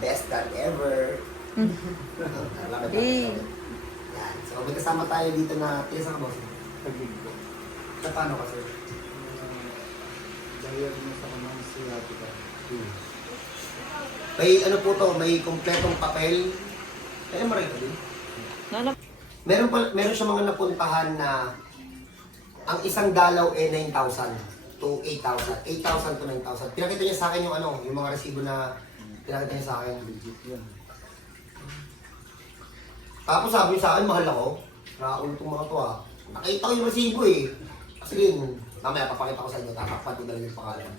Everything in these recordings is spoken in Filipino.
Best dad ever. Salamat. Yan. So, may kasama tayo dito na tisa ka boss. Pag-ibig ko. Sa paano kasi? Dahil mo sa kamang siya kita. May ano po to, may kompletong papel. Kaya maray ka din. Meron siya mga napuntahan na ang isang dalaw 9,000 to 8,000. 8,000 to 9,000. Pinakita niya sa akin yung ano, yung mga resibo na pinakita niya sa akin. Legit yun. Tapos sabi niya sa akin, mahal ako. Nakaulo itong mga to ah. Nakita ko yung resibo eh. Sige, mamaya papakita ko sa inyo. Tatakpan ko talaga yung pangalan.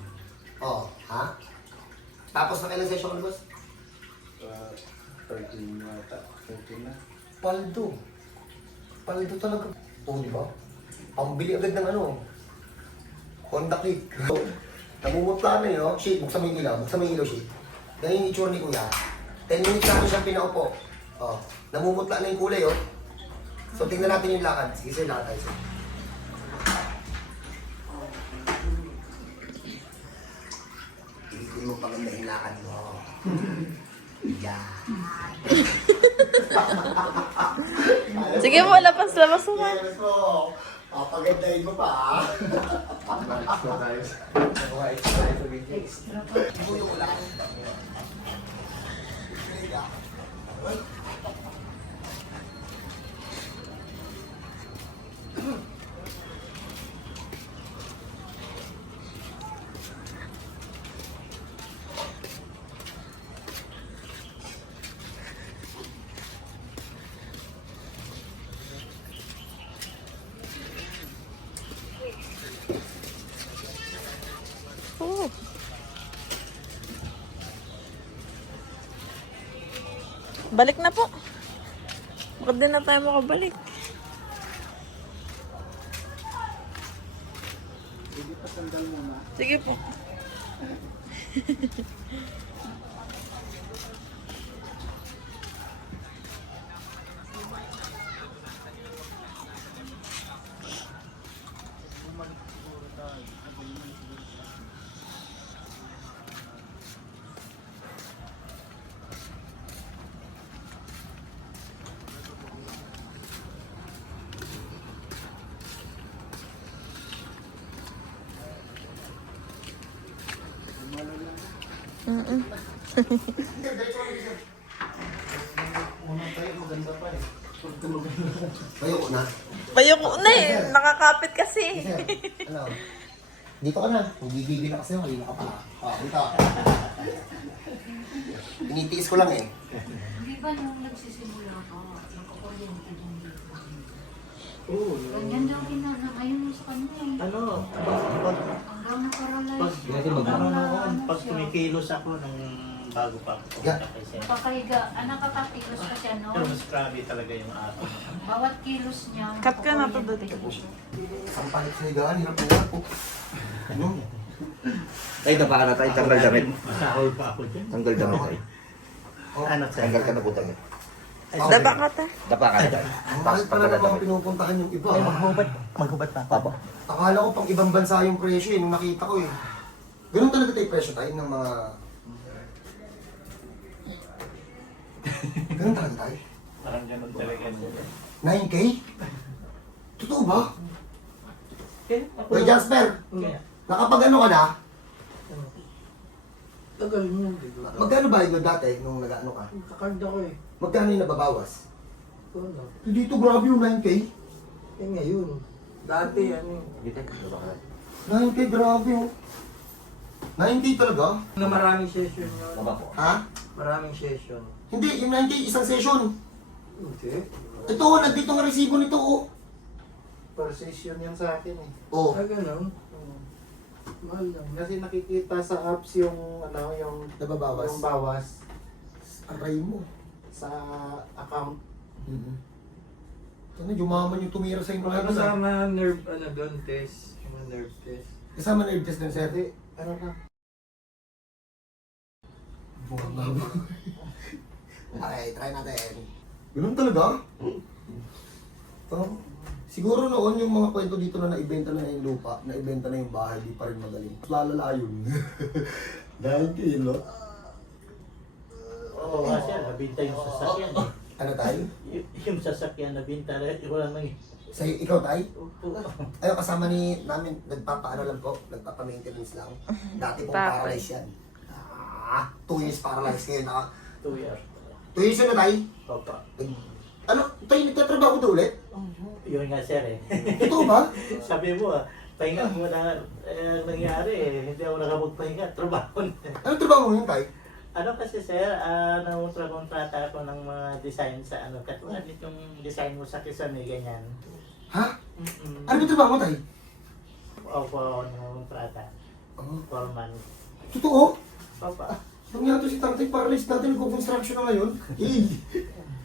Oh, ha? Tapos nakailang session ka na, boss? 13 yata. 13 na. Paldo. Paldo talaga. Oo, di ba? Pambili agad ng ano. Honda Click. Namumutla na yun. Shit, buksan mo yung ilaw. Buksan mo yung ilaw, shit. Ganyan yung itsura ni Kuya. 10 minutes natin siyang pinaupo. Oh, namumutla na yung kulay, oh. So, tingnan natin yung lakad. Sige, sir, lakad tayo, sir. Tingnan mo paganda yung lakad mo. Yeah. Sige mo, labas mo. Yes po. Papagandahin mo pa, ah. Extra tayo. Mga extra tayo sa video. Buyo ko lang. Oh. Balik na po. Bakit din na tayo makabalik? Hindi pa sandal muna. Sige po. Una tayo, maganda pa eh. Bayo ko na. Bayoko na eh. Nakakapit kasi. Sir, ano? Dito ka na. Magigigil na kasi ako. Kanina ka pa. Dito. Tinitiis ko lang eh. Hindi ba nung nagsisimula ka, nakakuryente din dito? Oo. Ganyan daw ginana, ayun sa kanya eh. Ano? Hanggang nakaralyze. Pag kumikilos ako nung bago pa ako pumunta kay Sen. Pakahiga, nakakakilos pa siya Pero noon. mas grabe talaga yung ato. Bawat kilos niya. Cut ka na to, nakakuryente Dodi. siya. Isang palit sa higaan. Hirap na po. Ano? Tay, tapa ka na tayo. Tanggal damit. Masahol pa ako dyan. Tanggal damit tayo. Ano Sen? Tanggal ka na po damit. Daba ka ta. Tapa ka na tayo. Ang mahal pala na mga pinupuntahan yung iba. Maghubad pa. Papa. Akala ko pang ibang bansa yung presyo eh. Nung nakita ko eh. Ganun talaga tayo presyo tayo ng mga... Ganun talaga tayo? Parang ganun talaga. 9K? Totoo ba? Uy, Jasper! Nakapag ano ka na? Tagal mo. Magkano ba yun dati nung nag-ano ka? Kakard ako eh. Magkano yung nababawas? Ano? Dito grabe yung 9K. Eh ngayon. Dati ano eh. Dito, tapa ka na. 9K grabe oh. 9K talaga? Na maraming session yun. Tapa po. Ha? Maraming session. Hindi, yung 9K isang session. Okay. Ito, nandito ang resibo nito oh. Per session yan sa akin eh. Oh. Ah, ganun? Mahal lang. Kasi nakikita sa apps yung ano, yung Nababawas. yung bawas Aray mo. sa account. Ano, yumaman yung tumira sa inyo. Ano kasama nerve, ano doon, test. Yung nerve test. Kasama na yung test ng sir. Kasi, ano ka? Okay, try natin. Ganun talaga? Ito, Siguro noon yung mga kwento dito na naibenta na yung lupa, naibenta na yung bahay, di pa rin magaling. Mas lalala yun. Dahil kilo. Oo nga sir, nabinta yung sasakyan eh. Ano tayo? Yung sasakyan nabinta, wala nang Sa ikaw tayo? upo. Ayaw kasama ni namin, nagpapaano lang po, nagpapa-maintenance lang. Dati pong Papay. paralyzed yan. 2 years paralyzed ngayon. 2 years. 2 years na tayo? Opo. Ano? Tayo nagtatrabaho doon ulit? Yun nga sir eh. Totoo ba? Sabi mo pahinga mo na nangyari eh. Hindi ako nakapagpahinga. Trabaho na. Ano trabaho mo yun tayo? Ano kasi sir, nangutra-kontrata ako ng mga design sa ano. Katulad itong design mo sa Kisame, ganyan. Ha? Mm-mm. Ano ba trabaho mo tayo? Opo, nangungontrata. Oh, 4 months. totoo? Opo. Yung nga to si Tatay paralyzed natin, nagko-construction na ngayon.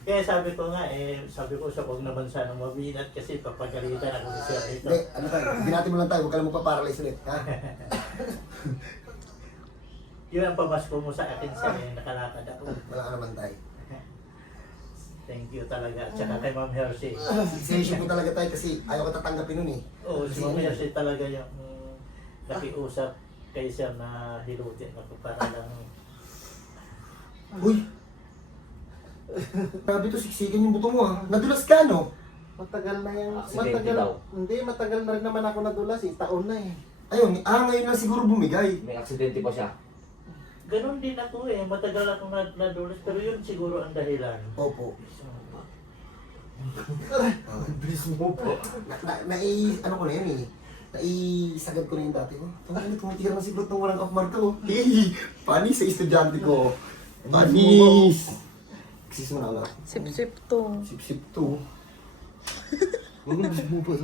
Kaya sabi ko nga sabi ko sa huwag naman sana mabinat kasi papagalitan ako ni sir dito. Hindi, ano tayo, binati mo lang tayo, huwag ka lang magpa-paralyze ulit. Ha? Yun ang pamasko mo sa akin sir, nakalakad ako. Wala ka naman tayo. Thank you talaga. At saka kay Ma'am Hershey. Sensyon ko talaga tayo kasi ayaw ka tatanggapin nun eh. Oo, si Ma'am Hershey talaga yung nakiusap kay sir na hilutin ako para lang. Uy! Grabe to, siksikan yung buto mo ha. Nadulas ka no? Matagal na yung... Aksidente daw. Hindi, matagal na rin naman ako nadulas eh. Taon na eh. Ayun, ngayon lang siguro bumigay. May aksidente pa siya. Ganon din ako eh. Matagal akong nadulas pero yun siguro ang dahilan. Opo. Bilis mo po. Ano ko na yun eh. Naisagad ko na yung dati ko. Tungkol tumitira na si Brot nang walang kapmarka ko. Panis sa estudyante ko. Panis! Ksis mo na lang. Sip-sip to. Sip-sip to. Huwag mo bumubo.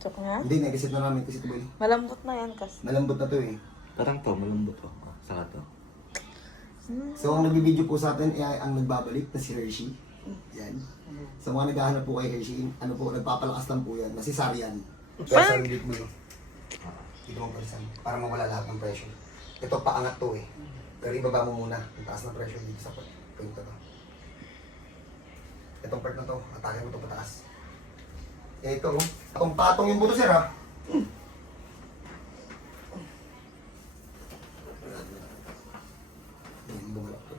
Tsaka nga. Hindi, nag-isip na namin kasi ito boy. Malambot na yan kasi. Malambot na to eh. Parang to, malambot to. Saka to. So, ang nagbibideo po sa atin ay ang nagbabalik na si Hershey. Yan. Sa mga naghahanap po kay Hershey, ano po, nagpapalakas lang po yan. Nasisarian. Kaya sa ulit mo yun. Dito mong palisan. Para mawala lahat ng pressure. Ito, paangat to eh. Pero ibaba mo muna. Ang taas ng pressure dito sa point na to. Itong part na to, atake mo ito pataas. Eh ito, patong-patong yung buto sir ha. Bumulak to.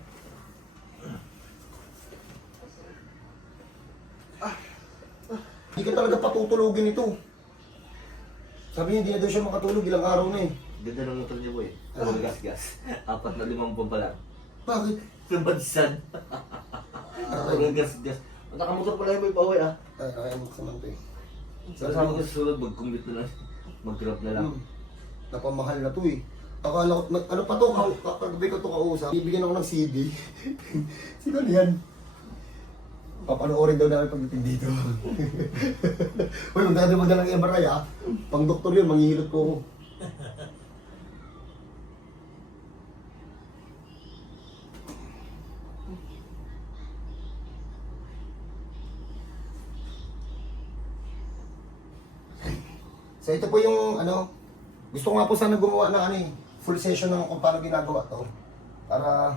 Hindi ka talaga patutulogin ito. Sabi niya, hindi na daw siya makatulog, ilang araw na eh. Ganda ng motor niya boy. Puro gas-gas. 4 na 5 pa lang. Bakit? Nabansan. Puro gas-gas. Nakamotor pala yung boy pauwi ah. Ay, nakayamok sa man to eh. Sabi ko sa sunod, mag-commute na lang. Mag-drop na lang. Napamahal na to eh. Akala ko, ano pa to, kagabi ko to kausap. Bibigyan ako ng CD. Sino yan? Papanoorin daw namin pagdating dito. Uy, magdala mo ng MRI ah. Pang doktor yun, manghihilot ko ako. So ito po yung ano, gusto ko nga po sana gumawa ng ano eh, full session ng kung paano ginagawa to. Para,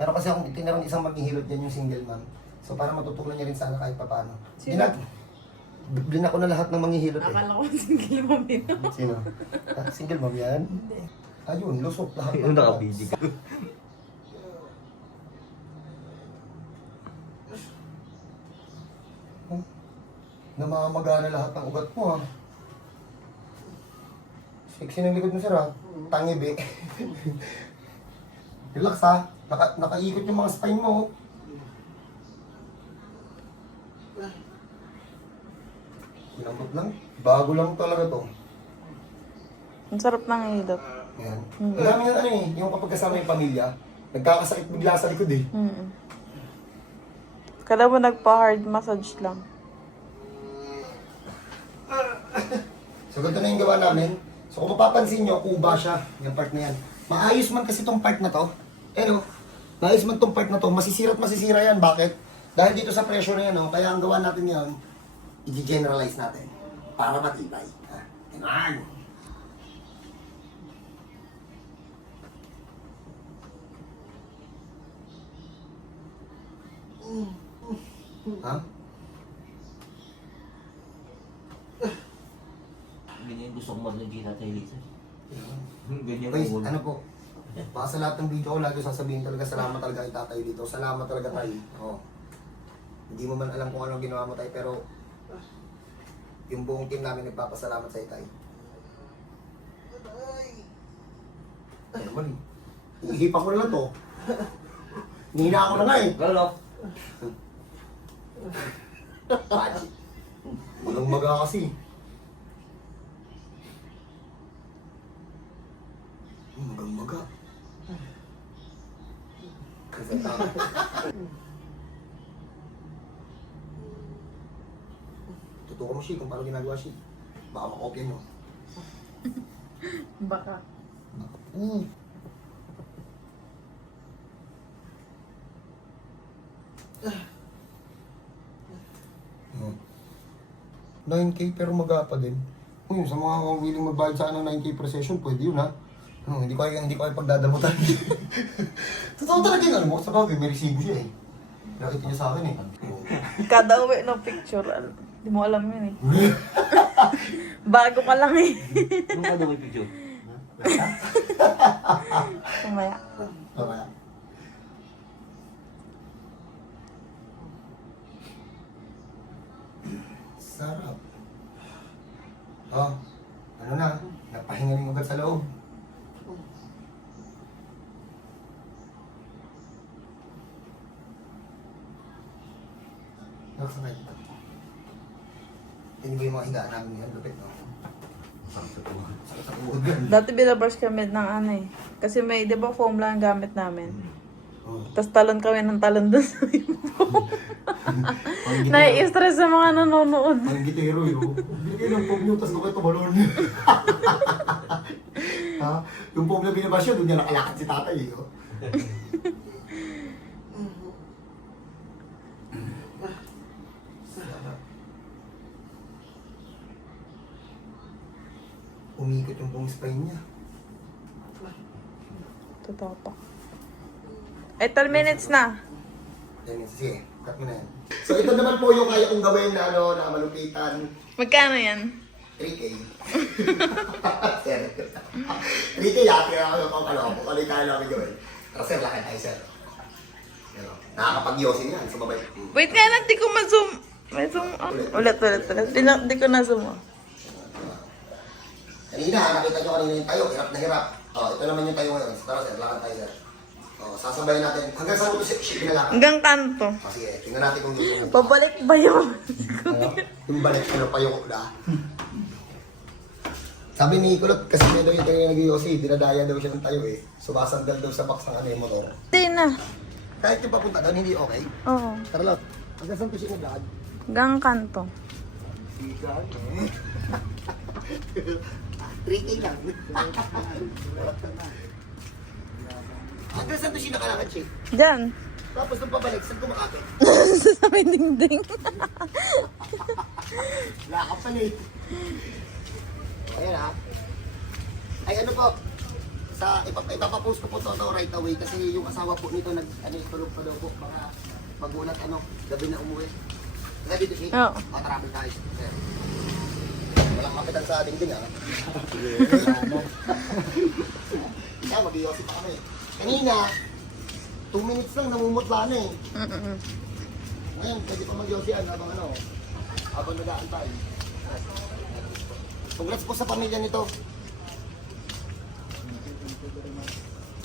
pero kasi akong itinarang isang maghihilot yan yung single man. So para matutunan niya rin sana kahit paano. Binak ko na lahat ng manghihilot eh. Akala ko single mom yun. Sino? Ah, single mom yan? Ayun, lusok lahat. Yung nakabidi ka. Namamagana lahat ng ugat mo ha. Sexy ng likod mo sir ha. Tangi be. Relax ha. Nakaikot yung mga spine mo. Lambot lang. Bago lang talaga to. Ang sarap ng hidap. Yan. Ang dami ng ano eh, yung kapag kasama yung pamilya, nagkakasakit bigla sa likod eh. Kala mo nagpa-hard massage lang. So ganito na yung gawa namin. So kung mapapansin nyo, kuba siya, yung part na yan. Maayos man kasi tong part na to. Maayos man tong part na to, masisira at masisira yan. Bakit? Dahil dito sa pressure na yan, oh, kaya ang gawa natin yan, i-generalize natin. Para matibay. Ganyan. Ha? marinig kita tayo dito. Ganyan Guys, ang ano po, baka sa lahat ng video ko, lagi sasabihin talaga, salamat talaga kay tatay dito. Salamat talaga tayo. Oh. Hindi mo man alam kung ano ginawa mo tayo, pero yung buong team namin nagpapasalamat sa tayo. Ay, naman eh. Ihipan ko na lang to. Nihina ako na nga eh. Galo. Pachi. Walang maga kasi. Magang maga. Tutukan mo siya kung paano ginagawa siya. Baka makopya mo. Baka. Oh. 9K pero maga pa din. Sa mga willing magbayad sa ng 9K per session, pwede yun ha. Hindi ko kayo pagdadamutan. Totoo talaga yung ano mo, sa bagay, may resibo siya eh. Nakita niya sa akin eh. Kada uwi no picture. Di mo alam yun eh. Bago ka lang eh. Anong kada may picture? Kumaya. Okay. Sarap. Oh, ano na, napahinga rin agad sa loob. Nakasakit. Yan ba yung mga higaan namin yan, lupit, no? Sakit sa puwan. Sakit sa buhod yan. Dati binabrush kami ng ano eh. Kasi may, di ba foam lang ang gamit namin. Oh. Tapos talon kami ng talon doon sa Nai-stress sa mga nanonood. Ang gitero yun. Bigay ng pog nyo, tapos ko kayo tumalon. Ha? Yung pog na binabas yun, doon niya nakalakad si tatay. Oh. Umikot yung buong spine niya. Totoo pa. 10 minutes na. Sige, cut mo na yan. So ito naman po yung kaya kong gawin na ano, na malupitan. Magkano yan? 3K. 3K yaki ako yung pang ano, kung ano yung kaya namin gawin. Pero sir, lakad tayo sir. Ano, nakakapag-yosin yan sa babay. Wait nga lang, di ko ma-zoom. May zoom. Ulit. Di ko na-zoom. Kanina, nakita nyo kanina yung tayo, hirap na hirap. Oh, ito naman yung tayo ngayon. Tara sir, lakad tayo sir. Oh, sasabayin natin. Hanggang saan mo ito ship na lakad? Hanggang kanto. Oh, sige, tingnan natin kung yung Pabalik ba yun? yung balik, ano pa yung na. Sabi ni Kulot, kasi may daw yung kanina nag-yosi, dinadaya daw siya ng tayo eh. Sumasandal daw sa box ng ano yung motor. Hindi na. Kahit yung papunta doon, hindi okay. Oo. Tara Lot, hanggang saan ko siya naglakad? Hanggang kanto. Sigan eh. 3K lang. Hanggang saan to siya nakalakad siya? Diyan. Tapos nung pabalik, saan kumakapit? Sa may dingding. Lakap pala eh. Ayan ha. Ay ano po, sa ipapapost ko po to right away kasi yung asawa po nito tulog pa daw po baka magulat gabi na umuwi. Kaya dito siya. Oo. Matarapin tayo. Sir. Walang kapitan sa dingding ha. Kaya mag-iosip pa kami. Kanina, 2 minutes lang namumutla na eh. Ngayon, pwede pa mag-iosian habang nag-aantay. Congrats po sa pamilya nito.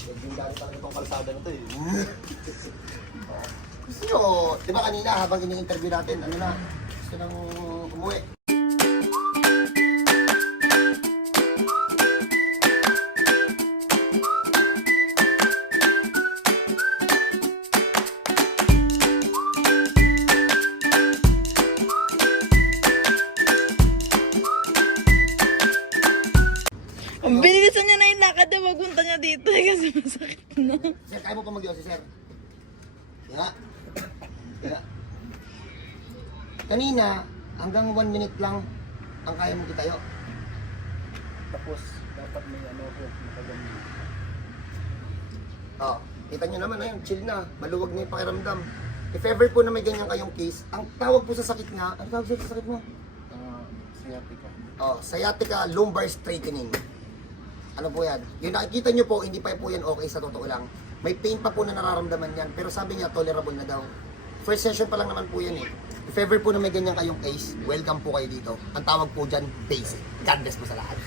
Yung dali pa rin itong kalsada na ito eh. Gusto nyo, di ba kanina habang ini-interview natin, gusto nang umuwi. Bilisan niya na yung lakad na magpunta niya dito kasi masakit na. Sir, kaya mo pa mag-yosi, sir? Kaya. Kanina, hanggang 1 minute lang ang kaya mong kitayo. Tapos, dapat may nakaganyan. Oh, kita nyo naman, ayun, chill na. Maluwag na yung pakiramdam. If ever po na may ganyan kayong case, ang tawag po sa sakit nga, ano tawag sa sakit mo? Sciatica. Oh, sciatica lumbar straightening. Ano po yan? Yung nakikita nyo po, hindi pa po yan okay sa totoo lang. May pain pa po na nararamdaman yan, pero sabi niya, tolerable na daw. First session pa lang naman po yan eh. If ever po na may ganyan kayong case, welcome po kayo dito. Ang tawag po dyan, basic. God bless po sa lahat.